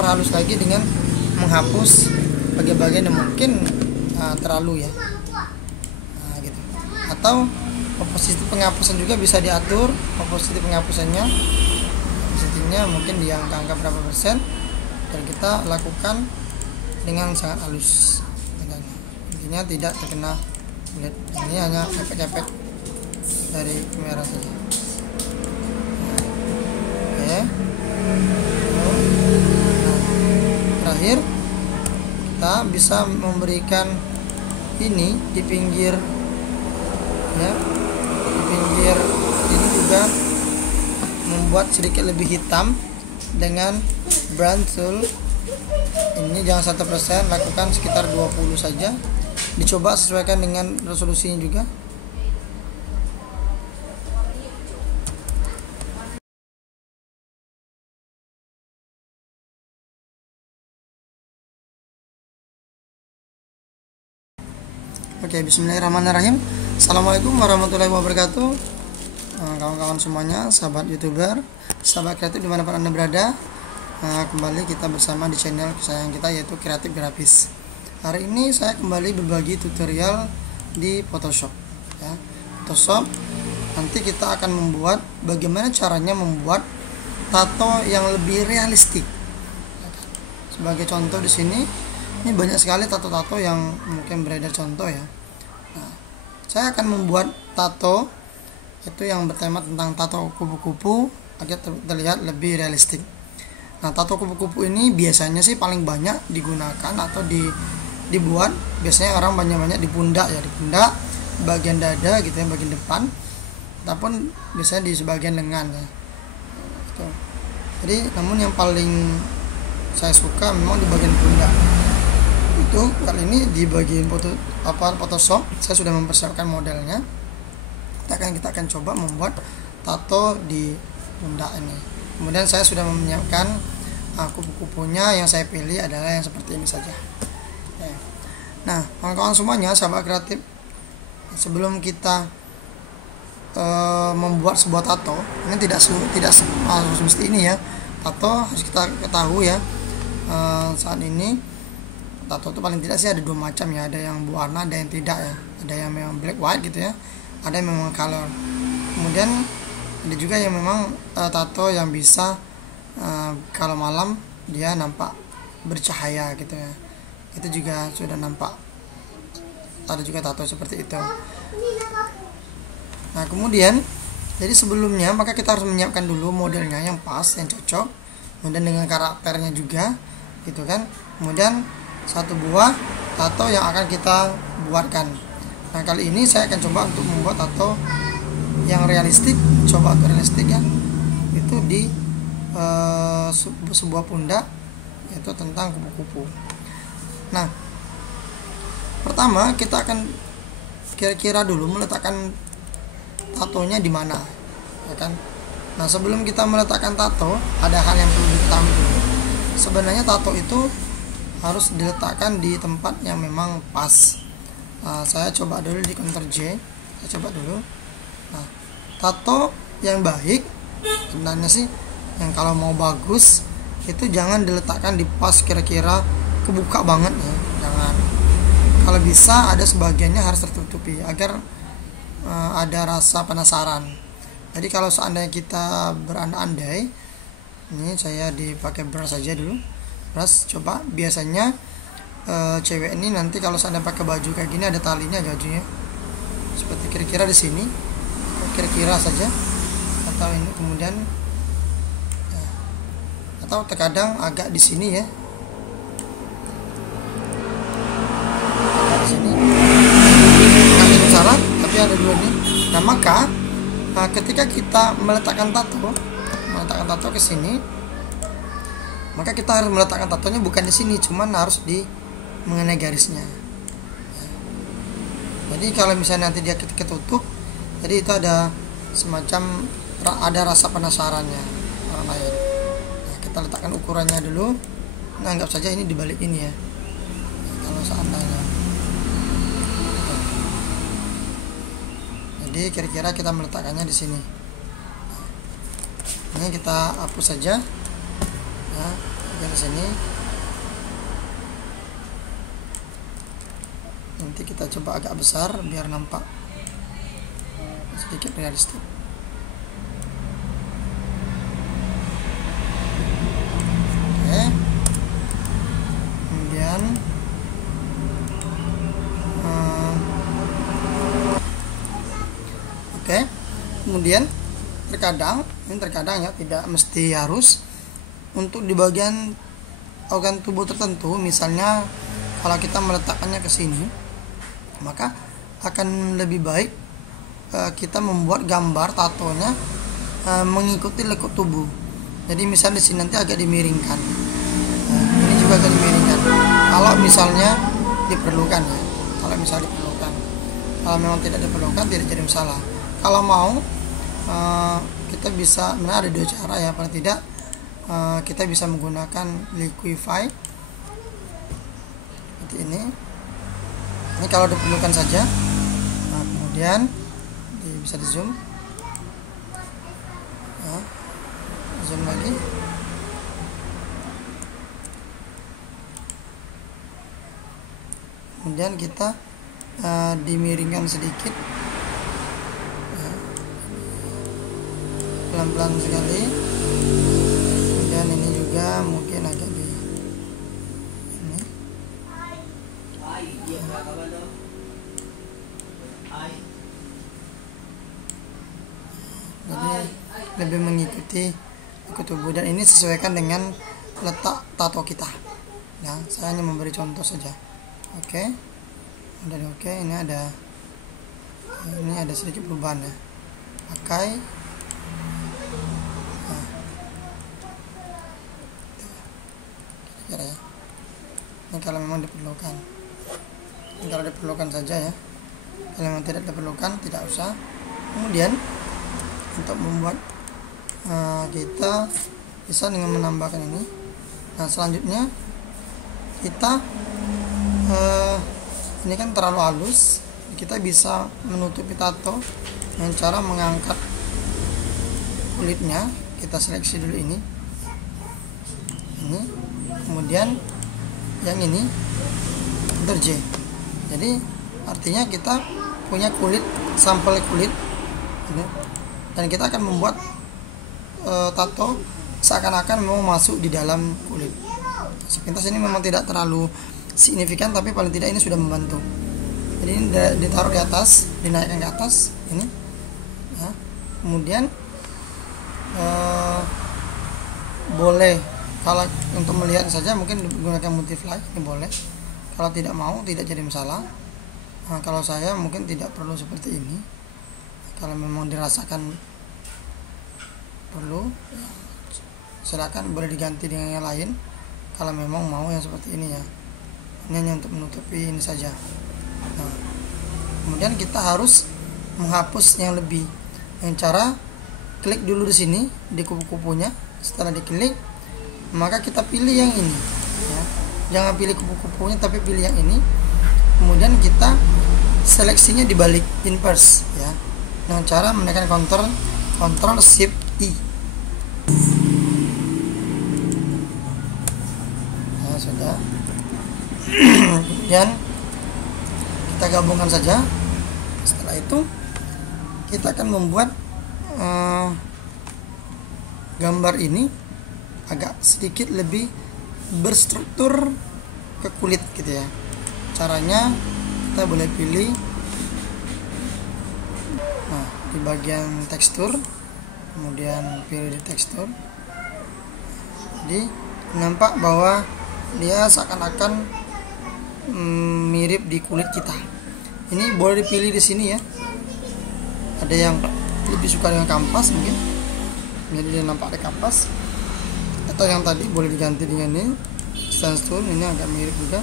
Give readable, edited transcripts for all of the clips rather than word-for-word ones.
perhalus lagi dengan menghapus bagian-bagian yang mungkin terlalu ya. Nah, gitu. Atau komposisi penghapusan juga bisa diatur, komposisi penghapusannya, komposisinya mungkin di angka berapa persen, dan kita lakukan dengan sangat halus. Intinya tidak terkena kulit. Ini hanya efek-efek dari kamera saja. Oke. Terakhir kita bisa memberikan ini di pinggir ya, di pinggir ini juga membuat sedikit lebih hitam dengan brand tool. Ini jangan 100%, lakukan sekitar 20 saja, dicoba sesuaikan dengan resolusinya juga. Oke, bismillahirrahmanirrahim. Assalamualaikum warahmatullahi wabarakatuh. Kawan-kawan semuanya, sahabat YouTuber, sahabat kreatif dimanapun Anda berada, kembali kita bersama di channel kesayangan kita, yaitu Kreatif Grafis. Hari ini saya kembali berbagi tutorial di Photoshop ya. Photoshop, nanti kita akan membuat bagaimana caranya membuat tato yang lebih realistik. Sebagai contoh di sini, ini banyak sekali tato-tato yang mungkin beredar contoh ya. Nah, saya akan membuat tato itu yang bertema tentang tato kupu-kupu agar terlihat lebih realistik. Nah, tato kupu-kupu ini biasanya sih paling banyak digunakan atau dibuat biasanya orang banyak-banyak di pundak ya, di pundak, bagian dada gitu ya, bagian depan, ataupun biasanya di sebagian lengan ya. Gitu. Jadi, namun yang paling saya suka memang di bagian pundak. Itu kali ini di bagian Photoshop saya sudah mempersiapkan modelnya. Kita akan coba membuat tato di pundak ini. Kemudian saya sudah menyiapkan kupu-kupunya. Yang saya pilih adalah yang seperti ini saja. Nah, kawan-kawan semuanya, sahabat kreatif, sebelum kita membuat sebuah tato, ini tidak harus mesti ini ya. Tato harus kita ketahui ya, saat ini tato itu paling tidak sih ada dua macam ya, ada yang berwarna, ada yang tidak ya, ada yang memang black white gitu ya, ada yang memang color. Kemudian ada juga yang memang tato yang bisa kalau malam dia nampak bercahaya gitu ya, itu juga sudah nampak. Ada juga tato seperti itu. Nah, kemudian jadi sebelumnya maka kita harus menyiapkan dulu modelnya yang pas, yang cocok, kemudian dengan karakternya juga gitu kan. Kemudian satu buah tato yang akan kita buatkan. Nah, kali ini saya akan coba untuk membuat tato yang realistik, coba untuk realistik ya, itu di sebuah pundak, yaitu tentang kupu-kupu. Nah, pertama kita akan kira-kira dulu meletakkan tatonya di mana ya kan. Nah, sebelum kita meletakkan tato, ada hal yang perlu diketahui dulu. Sebenarnya tato itu harus diletakkan di tempat yang memang pas. Nah, saya coba dulu di Ctrl J, saya coba dulu. Nah, tato yang baik sebenarnya sih, yang kalau mau bagus itu jangan diletakkan di pas kira-kira kebuka banget ya, jangan. Kalau bisa ada sebagiannya harus tertutupi agar ada rasa penasaran. Jadi kalau seandainya kita berandai-andai, ini saya dipakai brush saja dulu. Brush, coba biasanya cewek ini nanti kalau seandainya pakai baju kayak gini ada talinya bajunya, seperti kira-kira di sini, kira-kira saja, atau ini kemudian ya, atau terkadang agak di sini ya, agak di sini, ada salah tapi ada dua nih. Nah, maka ketika kita meletakkan tato ke sini, maka kita harus meletakkan tatonya bukan di sini, cuman harus di mengenai garisnya. Jadi kalau misalnya nanti dia ketutup, jadi itu ada semacam ada rasa penasarannya orang lain. Nah, kita letakkan ukurannya dulu. Nah, anggap saja ini dibalik ini ya. Nah, kalau seandainya. Jadi kira-kira kita meletakkannya di sini. Ini kita hapus saja. Nah, bagian sini. Nanti kita coba agak besar biar nampak sedikit realistik. Oke, kemudian terkadang ya, tidak mesti harus untuk di bagian organ tubuh tertentu. Misalnya kalau kita meletakkannya ke sini, maka akan lebih baik kita membuat gambar tatonya mengikuti lekuk tubuh. Jadi misalnya di sini nanti agak dimiringkan, ini juga agak dimiringkan kalau misalnya diperlukan ya. Kalau misalnya diperlukan, kalau memang tidak diperlukan tidak jadi masalah. Kalau mau kita bisa, ada dua cara ya. Paling tidak kita bisa menggunakan liquify seperti ini. Ini kalau diperlukan saja. Nah, kemudian bisa di zoom, zoom lagi. Kemudian kita dimiringkan sedikit, pelan-pelan sekali. Kemudian ini juga mungkin agak di ini. Jadi lebih mengikuti tubuh, dan ini sesuaikan dengan letak tato kita. Nah, saya hanya memberi contoh saja. Oke, udah oke. Ini ada sedikit perubahan ya. Pakai kira ya. Ini kalau memang diperlukan. Ini kalau diperlukan saja ya. Kalau memang tidak diperlukan tidak usah. Kemudian untuk membuat kita bisa dengan menambahkan ini. Nah, selanjutnya kita ini kan terlalu halus, kita bisa menutupi tato dengan cara mengangkat kulitnya. Kita seleksi dulu ini, kemudian yang ini Ctrl J. Jadi artinya kita punya kulit, sampel kulit ini, dan kita akan membuat tato seakan-akan mau masuk di dalam kulit. Sepintas ini memang tidak terlalu signifikan, tapi paling tidak ini sudah membantu. Jadi ini ditaruh di atas, dinaikkan ke atas ini ya. Kemudian boleh kalau untuk melihat saja mungkin menggunakan multiply, ini boleh. Kalau tidak mau tidak jadi masalah. Nah, kalau saya mungkin tidak perlu seperti ini. Kalau memang dirasakan perlu, silakan, boleh diganti dengan yang lain kalau memang mau yang seperti ini ya. Ini hanya untuk menutupi ini saja. Nah, kemudian kita harus menghapus yang lebih, dengan cara klik dulu di sini di kupu-kupunya. Setelah diklik, maka kita pilih yang ini ya. Jangan pilih kupu-kupunya tapi pilih yang ini. Kemudian kita seleksinya dibalik, inverse ya, dengan cara menekan Ctrl Shift I. Nah, sudah. Kemudian kita gabungkan saja. Setelah itu kita akan membuat gambar ini agak sedikit lebih berstruktur ke kulit gitu ya. Caranya kita boleh pilih di bagian tekstur, kemudian pilih di tekstur. Jadi nampak bahwa dia seakan-akan mirip di kulit kita. Ini boleh dipilih di sini ya. Ada yang lebih suka dengan kampas mungkin, jadi dia nampak ada kampas. Atau yang tadi boleh diganti dengan ini sandstone, ini agak mirip juga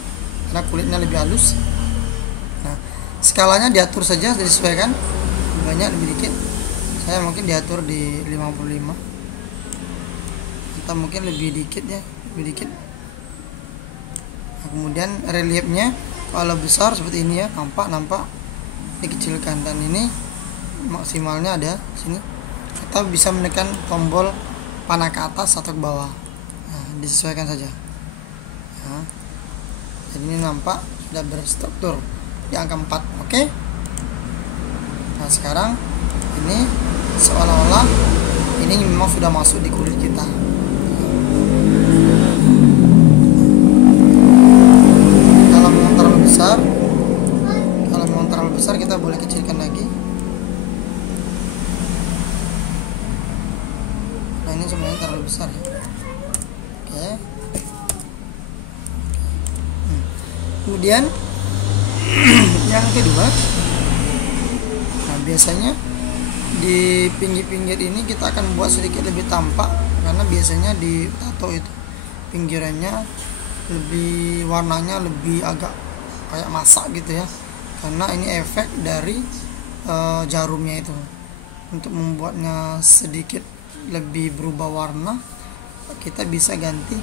karena kulitnya lebih halus. Nah, skalanya diatur saja, disesuaikan, lebih banyak lebih dikit. Saya mungkin diatur di 55 atau mungkin lebih dikit ya, lebih dikit. Nah, kemudian reliefnya kalau besar seperti ini ya, nampak dikecilkan, dan ini maksimalnya ada sini. Kita bisa menekan tombol panah ke atas atau ke bawah. Nah, disesuaikan saja. Nah, jadi ini nampak sudah berstruktur di angka 4. Oke. Nah, sekarang ini seolah-olah ini memang sudah masuk di kulit kita. Kalau memang terlalu besar, kita boleh kecilkan lagi. Nah, ini sebenarnya terlalu besar ya. Oke. Kemudian yang kedua, nah biasanya di pinggir-pinggir ini kita akan buat sedikit lebih tampak, karena biasanya di tato itu pinggirannya lebih, warnanya lebih agak kayak masak gitu ya, karena ini efek dari jarumnya itu. Untuk membuatnya sedikit lebih berubah warna, kita bisa ganti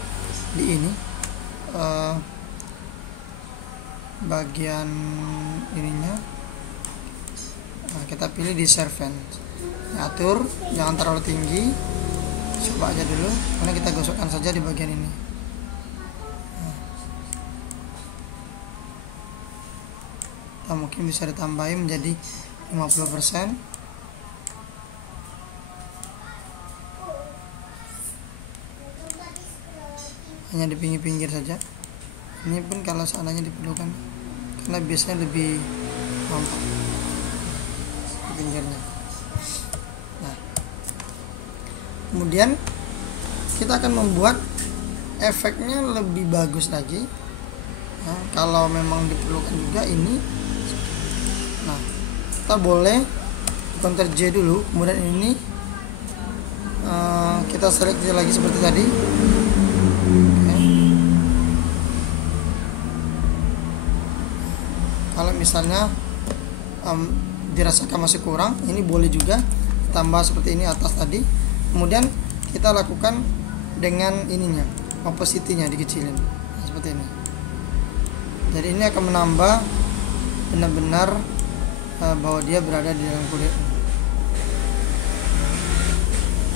di ini bagian ininya. Nah, kita pilih di servant, atur jangan terlalu tinggi, coba aja dulu, karena kita gosokkan saja di bagian ini. Nah, mungkin bisa ditambahin menjadi 50%. Hanya di pinggir-pinggir saja. Ini pun kalau seandainya diperlukan, karena biasanya lebih nampak di pinggirnya. Nah, kemudian kita akan membuat efeknya lebih bagus lagi. Nah, kalau memang diperlukan juga ini. Nah, kita boleh Ctrl J dulu, kemudian ini kita select lagi seperti tadi. Kalau misalnya dirasakan masih kurang, ini boleh juga tambah seperti ini atas tadi. Kemudian kita lakukan dengan ininya, opacity-nya dikecilin seperti ini. Jadi ini akan menambah benar-benar bahwa dia berada di dalam kulit.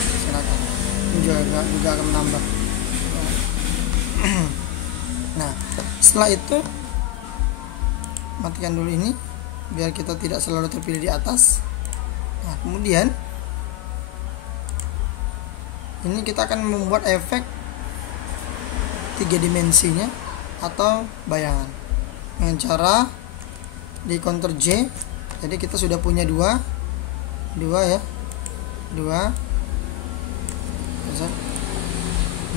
Silakan. Ini juga akan menambah. Nah, setelah itu matikan dulu ini biar kita tidak selalu terpilih di atas. Nah, kemudian ini kita akan membuat efek 3 dimensinya atau bayangan dengan cara di Ctrl J. Jadi kita sudah punya dua ya,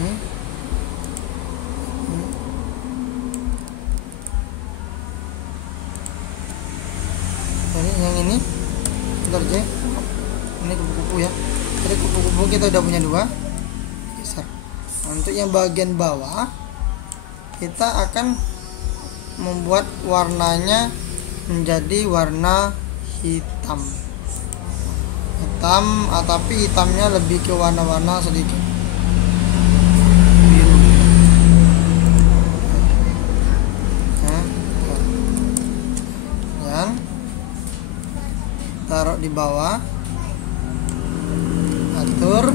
ini. Jadi yang ini Ctrl J, ini kupu-kupu ya. Jadi kupu-kupu kita udah punya 2. Geser. Nah, untuk yang bagian bawah kita akan membuat warnanya menjadi warna hitam, tapi hitamnya lebih ke warna-warna sedikit biru. Nah, dan taruh di bawah, atur.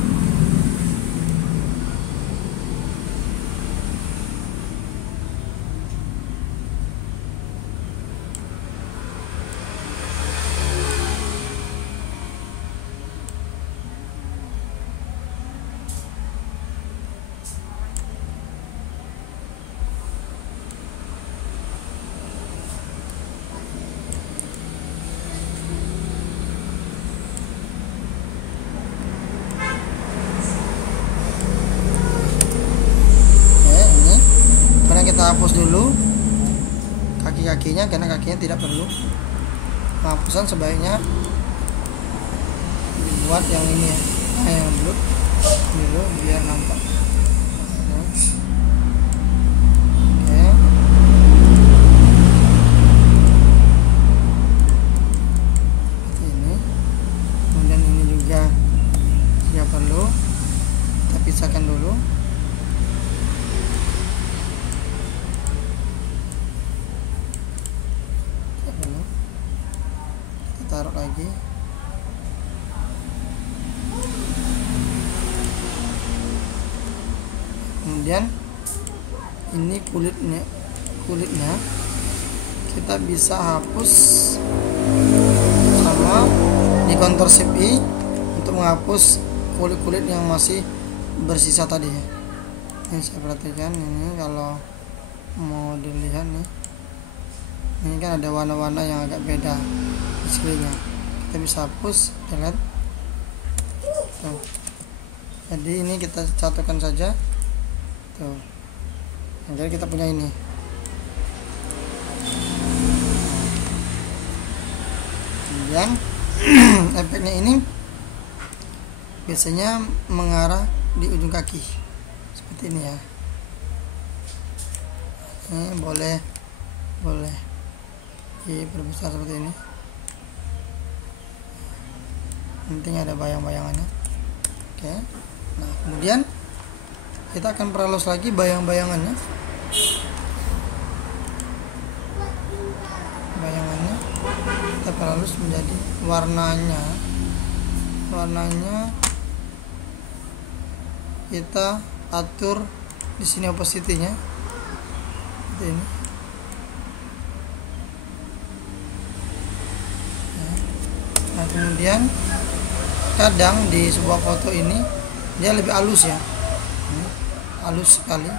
Kita hapus dulu kaki-kakinya, karena kakinya tidak perlu. Penghapusan sebaiknya dibuat yang ini ya, yang blue dulu biar nampak. Oke. Seperti ini. Kemudian ini juga tidak perlu, kita pisahkan dulu. Taruh lagi. kemudian ini kulitnya kita bisa hapus sama di Ctrl Shift I untuk menghapus kulit-kulit yang masih bersisa tadi ya. Ini saya perhatikan, ini kalau mau dilihat nih, ini kan ada warna-warna yang agak beda di sekelilingnya. Kita bisa hapus, delete. Tuh. Jadi ini kita satukan saja. Tuh. Jadi kita punya ini. Kemudian efeknya ini biasanya mengarah di ujung kaki seperti ini ya. Ini boleh diperbesar seperti ini. Penting ada bayang-bayangannya. Oke. Nah, kemudian kita akan perhalus lagi bayang-bayangannya. Kita perhalus menjadi warnanya kita atur di sini opacity-nya seperti ini. Nah, kemudian kadang di sebuah foto ini dia lebih halus ya, halus sekali.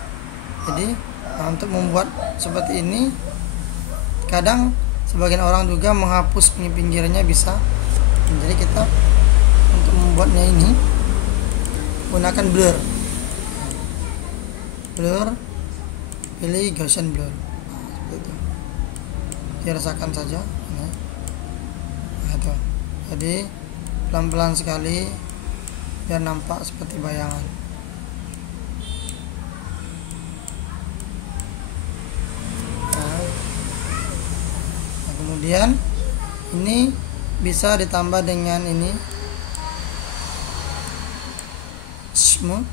Jadi untuk membuat seperti ini, kadang sebagian orang juga menghapus pinggir-pinggirnya bisa. Jadi kita untuk membuatnya ini gunakan blur, pilih Gaussian blur. Nah, seperti itu. Dirasakan saja. Nah, itu. Jadi pelan-pelan sekali biar nampak seperti bayangan. Nah, kemudian ini bisa ditambah dengan ini smooth,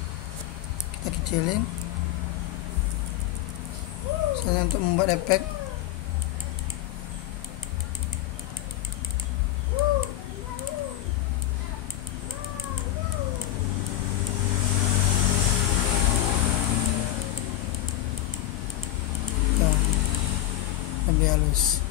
kita kecilin misalnya untuk membuat efek. Lebih halus.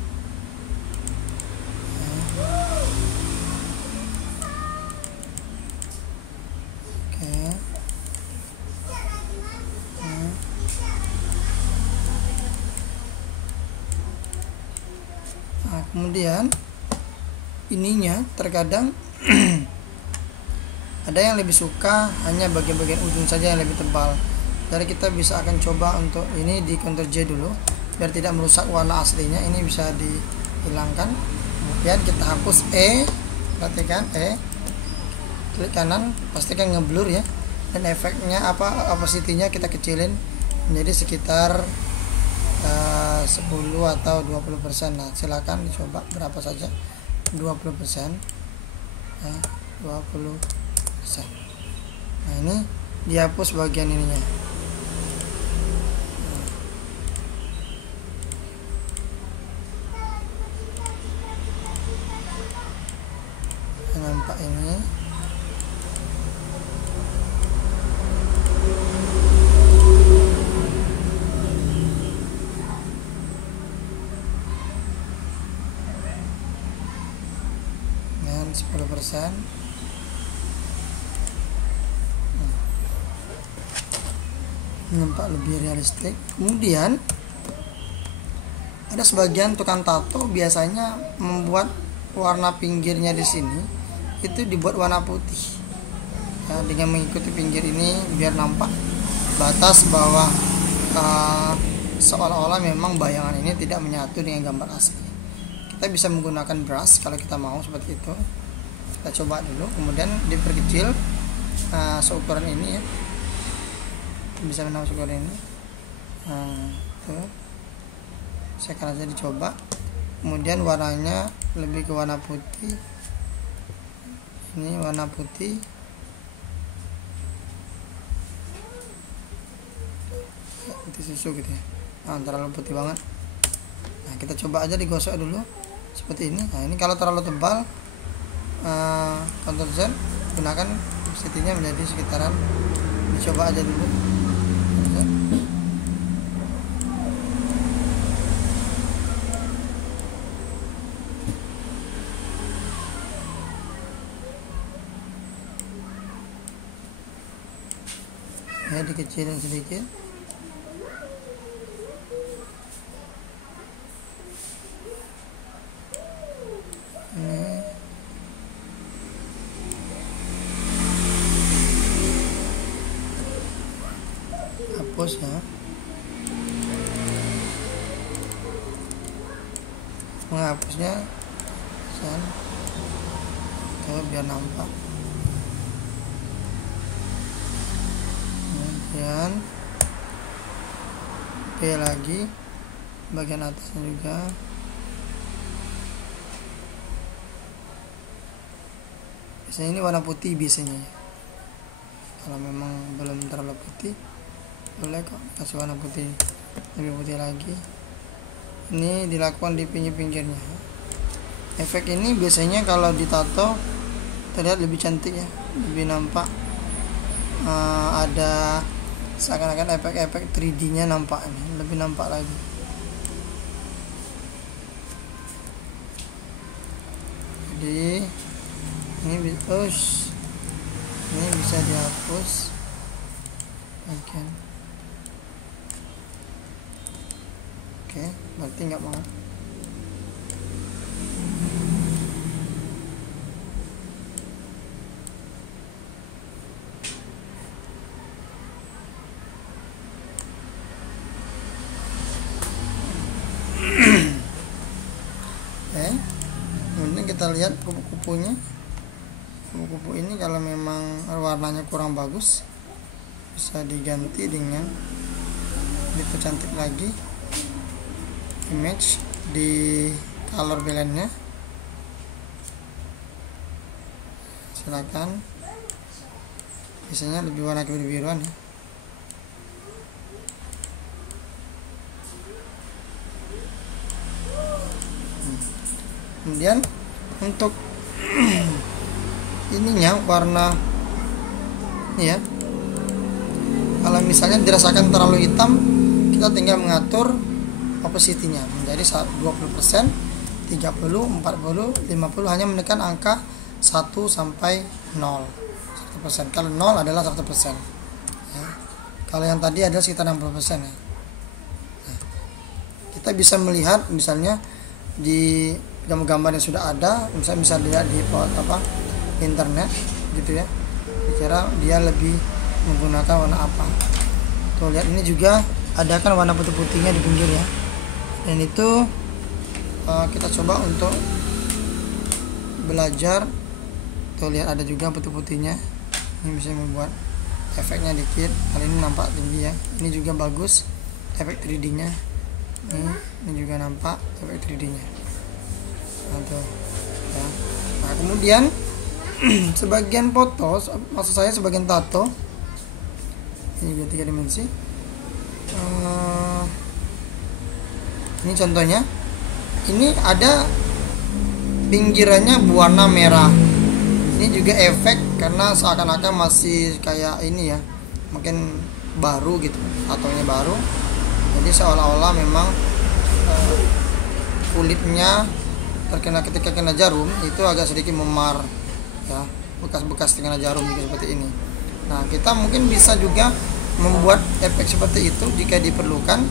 Nah, kemudian ininya terkadang ada yang lebih suka hanya bagian-bagian ujung saja yang lebih tebal. Jadi kita bisa akan coba untuk ini di Ctrl J dulu biar tidak merusak warna aslinya. Ini bisa dihilangkan. Kemudian kita hapus E, perhatikan E, klik kanan, pastikan ngeblur ya. Dan efeknya opacity-nya kita kecilin menjadi sekitar 10 atau 20%. Nah, silakan dicoba berapa saja, 20%, 20%. Nah, ini dihapus bagian ininya. Nampak ini. Dengan 10%. Nampak lebih realistik. Kemudian ada sebagian tukang tato biasanya membuat warna pinggirnya di sini itu dibuat warna putih ya, dengan mengikuti pinggir ini biar nampak batas bahwa seolah-olah memang bayangan ini tidak menyatu dengan gambar asli. Kita bisa menggunakan brush kalau kita mau seperti itu. Kita coba dulu, kemudian diperkecil seukuran ini ya, bisa menambah seukuran ini. Tuh. Saya akan aja dicoba. Kemudian warnanya lebih ke warna putih. Ini warna putih. Putih susu gitu ya. Nah, terlalu putih banget. Nah, kita coba aja digosok dulu seperti ini. Nah, ini kalau terlalu tebal, Ctrl Z, gunakan opacity-nya menjadi sekitaran. Dicoba aja dulu. bisa dikecilin sedikit. Ini hapus ya. Menghapusnya biar nampak. Kemudian P lagi bagian atasnya juga. Biasanya ini warna putih biasanya ya. Kalau memang belum terlalu putih boleh kok kasih warna putih, lebih putih lagi. Ini dilakukan di pinggir-pinggirnya. Efek ini biasanya kalau ditato terlihat lebih cantik ya, lebih nampak ada seakan-akan efek-efek 3D nya nampak, lebih nampak lagi. Jadi ini bisa dihapus bagian. Oke, berarti nggak mau. Kemudian kita lihat kupu-kupunya. Kupu-kupu ini kalau memang warnanya kurang bagus bisa diganti dengan dipercantik lagi image di color balance-nya. Silakan, biasanya lebih warna kebiru-biruan ya. Kemudian untuk ininya warna ini ya, kalau misalnya dirasakan terlalu hitam, kita tinggal mengatur opacity-nya menjadi 20%, 30, 40, 50, hanya menekan angka 1 sampai 0. 100%. Kalau 0 adalah 100% ya. Kalau yang tadi adalah sekitar 60% ya. Nah, kita bisa melihat misalnya di gambar-gambar yang sudah ada, misalnya bisa lihat di internet gitu ya, kira dia lebih menggunakan warna apa. Tuh lihat, ini juga ada kan warna putih-putihnya di pinggir ya, dan itu kita coba untuk belajar. Tuh lihat, ada juga putih-putihnya, ini bisa membuat efeknya dikit. Kali ini nampak tinggi ya, ini juga bagus efek 3D nya. Ini juga nampak efek 3D nya. Nah, tuh, ya. Nah kemudian sebagian foto, maksud saya sebagian tato, ini juga 3 dimensi. Ini contohnya, ini ada pinggirannya berwarna merah. Ini juga efek karena seakan-akan masih kayak ini ya, mungkin baru gitu, tatonya baru. Jadi seolah-olah memang kulitnya ketika kena jarum itu agak sedikit memar ya, bekas-bekas kena jarum juga seperti ini. Nah kita mungkin bisa juga membuat efek seperti itu jika diperlukan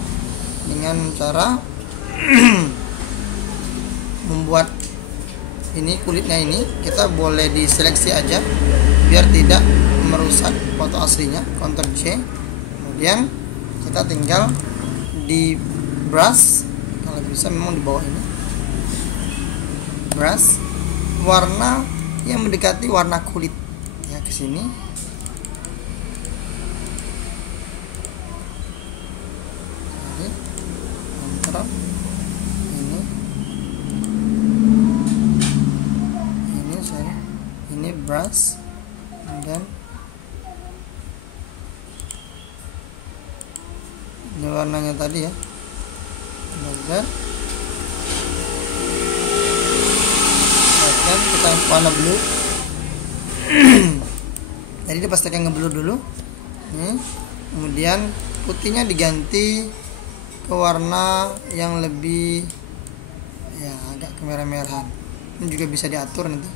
dengan cara membuat ini kulitnya ini kita boleh diseleksi aja biar tidak merusak foto aslinya. Ctrl C, kemudian kita tinggal di brush, kalau bisa memang di bawah ini brush, warna yang mendekati warna kulit ya, ke sini. Kontrol ini brush, dan ini warnanya tadi ya, dan kita warna blue. Jadi dipastikan ngeblur dulu. Kemudian putihnya diganti ke warna yang lebih ya agak kemerah-merahan. Ini juga bisa diatur nanti.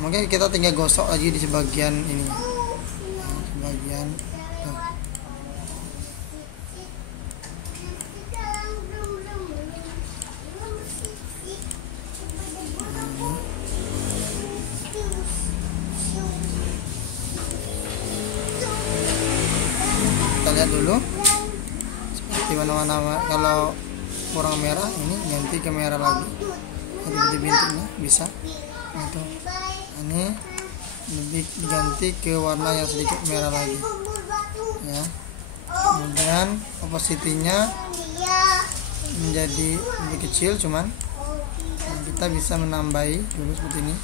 Mungkin kita tinggal gosok lagi di sebagian ini. Sebagian lihat dulu seperti warna-warna. Kalau kurang merah ini ganti ke merah lagi, jadi bintiknya bisa. Itu ini lebih diganti ke warna yang sedikit merah lagi ya. Kemudian opacity-nya menjadi lebih kecil, cuman kita bisa menambahi dulu seperti ini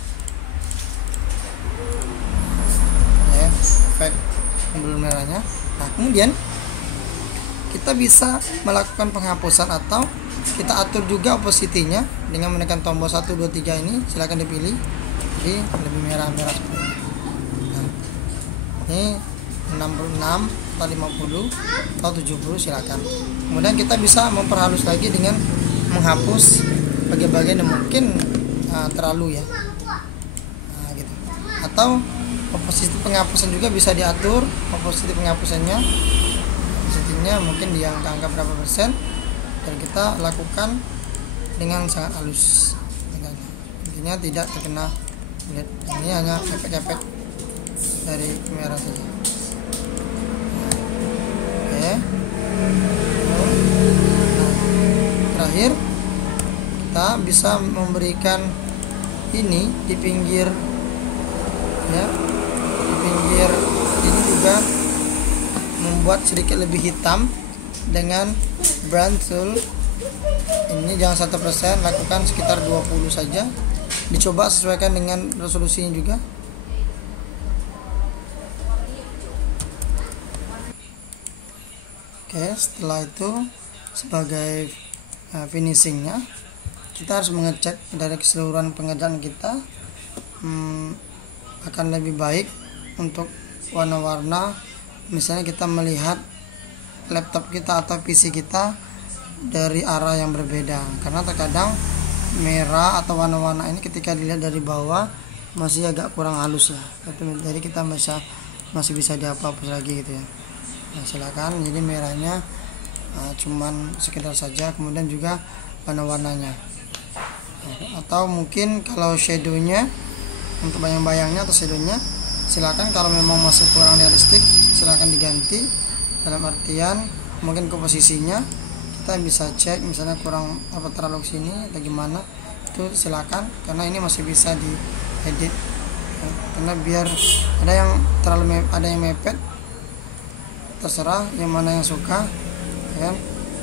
ya, efek belum merahnya. Nah, kemudian kita bisa melakukan penghapusan atau kita atur juga opacity-nya dengan menekan tombol 1, 2, 3 ini, silahkan dipilih jadi lebih merah-merah seperti ini. Nah, ini 66 atau 50 atau 70 silakan. Kemudian kita bisa memperhalus lagi dengan menghapus bagian-bagian yang mungkin terlalu ya, gitu. Atau opacity penghapusan juga bisa diatur. Opacity penghapusannya, opacity-nya mungkin di angka berapa persen, dan kita lakukan dengan sangat halus. Intinya tidak terkena LED. Ini hanya efek-efek dari kamera saja. Oke. Terakhir kita bisa memberikan ini di pinggir ya, di pinggir ini juga membuat sedikit lebih hitam dengan blend tool. Ini jangan 100%, lakukan sekitar 20 saja. Dicoba sesuaikan dengan resolusinya juga. Oke, setelah itu sebagai finishingnya kita harus mengecek dari keseluruhan pengerjaan kita akan lebih baik untuk warna-warna. Misalnya kita melihat laptop kita atau PC kita dari arah yang berbeda, karena terkadang merah atau warna-warna ini ketika dilihat dari bawah masih agak kurang halus ya, jadi kita masih bisa dihapus lagi gitu ya. Nah, silakan, jadi merahnya cuman sekedar saja, kemudian juga warna-warnanya. Atau mungkin kalau shadownya, untuk bayang-bayangnya atau shadownya, silakan kalau memang masih kurang realistik silakan diganti. Dalam artian mungkin komposisinya kita bisa cek, misalnya kurang terlalu sini atau gimana, itu silakan, karena ini masih bisa diedit ya. Karena biar ada yang mepet, terserah yang mana yang suka ya.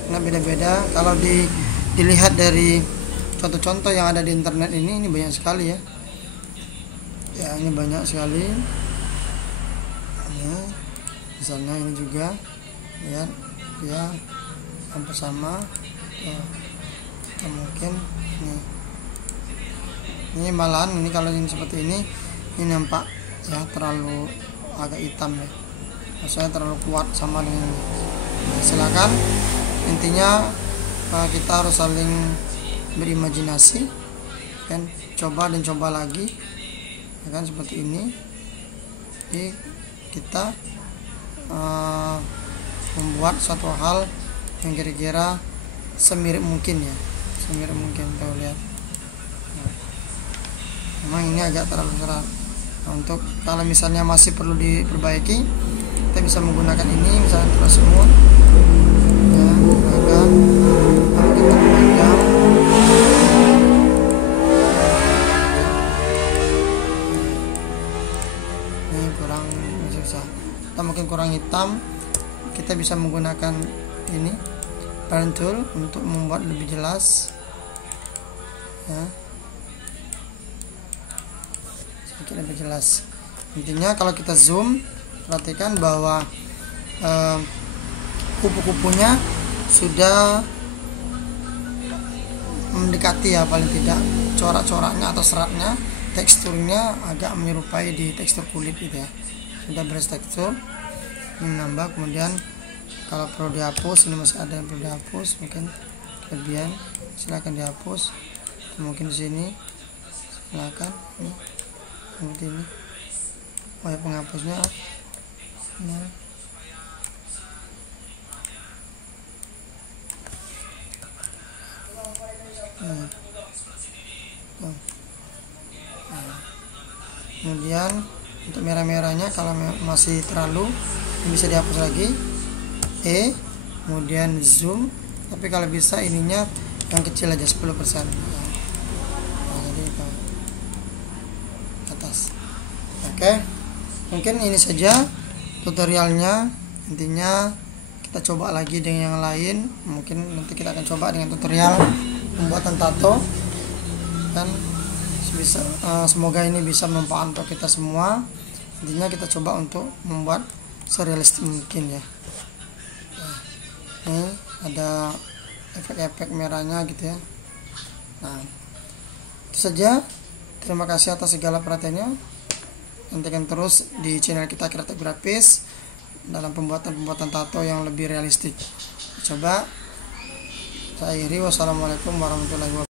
Karena beda-beda. Kalau dilihat dari contoh-contoh yang ada di internet ini banyak sekali ya. Ya, ini banyak sekali ya. Misalnya ini juga lihat ya, hampir sama ya. Atau mungkin ini malahan ini kalau ini seperti ini nampak ya terlalu agak hitam ya, maksudnya terlalu kuat sama dengan ini. Nah, silakan, intinya kita harus saling berimajinasi kan, coba dan coba lagi ya kan, seperti ini. Jadi kita membuat suatu hal yang kira-kira semirip mungkin ya, semirip mungkin. Tuh lihat, memang ini agak terlalu cerah. Nah, untuk kalau misalnya masih perlu diperbaiki, kita bisa menggunakan ini, misalnya terus semut ya, gunakan kita panjang. Ini kurang susah, atau mungkin kurang hitam, kita bisa menggunakan ini blend tool untuk membuat lebih jelas ya, sedikit lebih jelas. Intinya kalau kita zoom, perhatikan bahwa kupu-kupunya sudah mendekati ya, paling tidak corak-coraknya atau seratnya, teksturnya agak menyerupai di tekstur kulit gitu ya, sudah bertekstur. Ini menambah. Kemudian kalau perlu dihapus, ini masih ada yang perlu dihapus, mungkin kelebihan, silakan dihapus. Mungkin di sini silakan ini seperti ini. Oh ya, penghapusnya nah. Kemudian untuk merah-merahnya kalau masih terlalu, ini bisa dihapus lagi E, kemudian zoom, tapi kalau bisa ininya yang kecil aja 10%. Jadi ke atas. Oke, mungkin ini saja tutorialnya. Intinya kita coba lagi dengan yang lain. Mungkin nanti kita akan coba dengan tutorial pembuatan tato, dan semoga ini bisa bermanfaat untuk kita semua. Intinya kita coba untuk membuat serealistis mungkin ya. Ini ada efek-efek merahnya gitu ya. Nah, itu saja. Terima kasih atas segala perhatiannya. Nantikan terus di channel kita Kreatif Grafis dalam pembuatan tato yang lebih realistik. Coba saya akhiri. Wassalamualaikum warahmatullahi wabarakatuh.